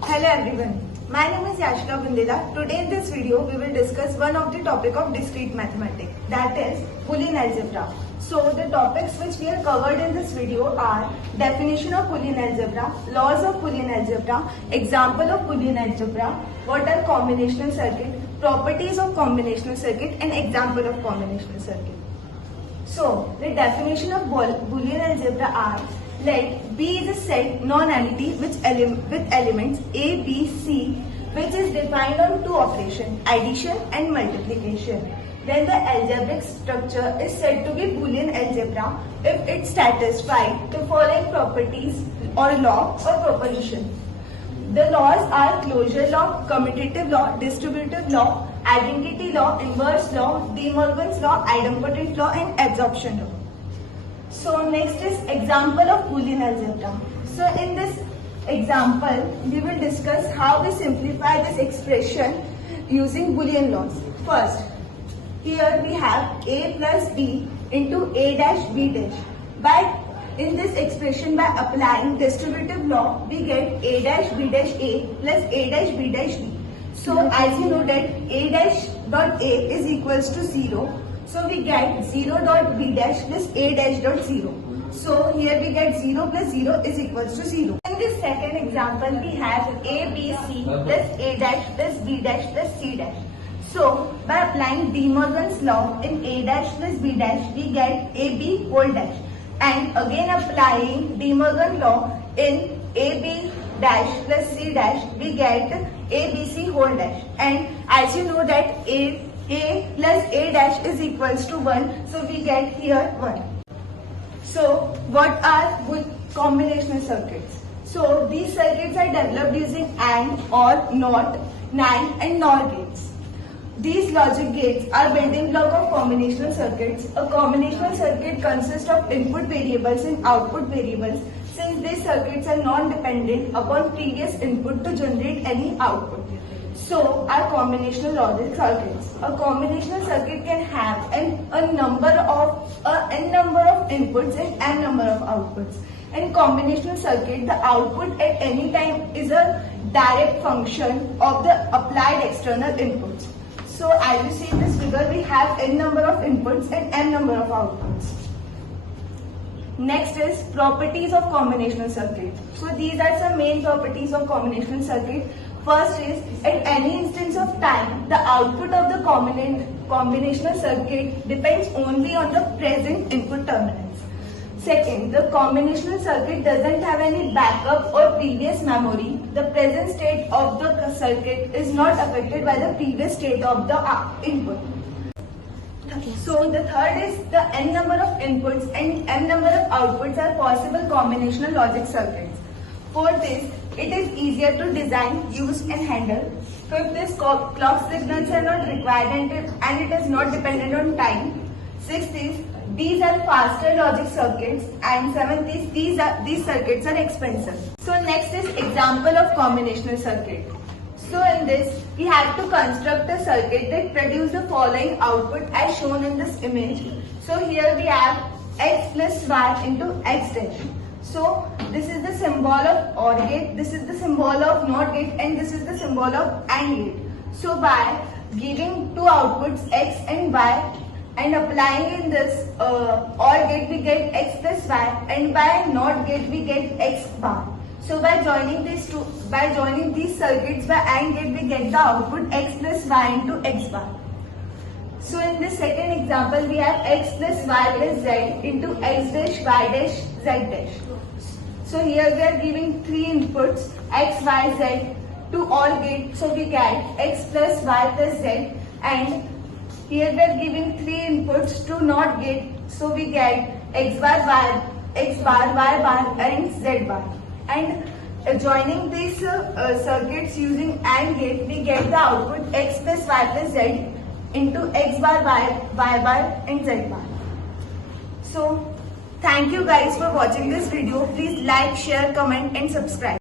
Hello everyone, my name is Yashika Bundela. Today in this video we will discuss one of the topic of discrete mathematics, that is Boolean Algebra. So the topics which we are covered in this video are definition of Boolean Algebra, laws of Boolean Algebra, example of Boolean Algebra, what are combinational circuit, properties of combinational circuit and example of combinational circuit. So the definition of Boolean Algebra are: let B is a set non-empty with elements A, B, C, which is defined on two operations, addition and multiplication. Then the algebraic structure is said to be Boolean algebra if it satisfies the following properties or law or proposition. The laws are closure law, commutative law, distributive law, identity law, inverse law, De Morgan's law, idempotent law and absorption law. So next is example of Boolean algebra. So in this example, we will discuss how we simplify this expression using Boolean laws. First, here we have A plus B into A dash B dash. In this expression, by applying distributive law, we get A dash B dash A plus A dash B dash B. So as you know that A dash dot A is equals to 0. So we get 0 dot B dash plus A dash dot 0. So here we get 0 plus 0 is equals to 0. In this second example, we have A, B, C plus A dash plus B dash plus C dash. So by applying De Morgan's law in A dash plus B dash, we get AB whole dash. And again applying De Morgan law in AB dash plus C dash, we get ABC whole dash. And as you know that A plus A dash is equals to 1, so we get here 1. So what are combinational circuits? So these circuits are developed using AND or NOT, NAND and NOR gates. These logic gates are building block of combinational circuits. A combinational circuit consists of input variables and output variables, since these circuits are non-dependent upon previous input to generate any output. So are combinational logic circuits. A combinational circuit can have n number of inputs and n number of outputs. In combinational circuit, the output at any time is a direct function of the applied external inputs. So as you see in this figure, we have n number of inputs and n number of outputs. Next is properties of combinational circuit. So these are some main properties of combinational circuit. First is, at any instance of time, the output of the combinational circuit depends only on the present input terminals. Second, the combinational circuit doesn't have any backup or previous memory. The present state of the circuit is not affected by the previous state of the input. So the third is, the n number of inputs and m number of outputs are possible combinational logic circuits. Fourth is, it is easier to design, use and handle. Fifth is, clock signals are not required and it is not dependent on time. Sixth is, these are faster logic circuits, and seventh is, these circuits are expensive. So next is example of combinational circuit. So in this, we have to construct a circuit that produces the following output as shown in this image. So here we have x plus y into x dash. So this is the symbol of OR gate, this is the symbol of NOT gate and this is the symbol of AND gate. So by giving two outputs x and y and applying in this OR gate, we get x plus y, and by NOT gate we get x bar. So by joining these circuits by AND gate, we get the output x plus y into x bar. So in this second example, we have x plus y plus z into x dash y dash z dash. So here we are giving three inputs x, y, z to OR gate. So we get x plus y plus z, and here we are giving three inputs to NOT gate. So we get x bar, y bar and z bar. And joining these circuits using AND gate, we get the output x plus y plus z into x bar, y bar and z bar. So thank you guys for watching this video. Please like, share, comment and subscribe.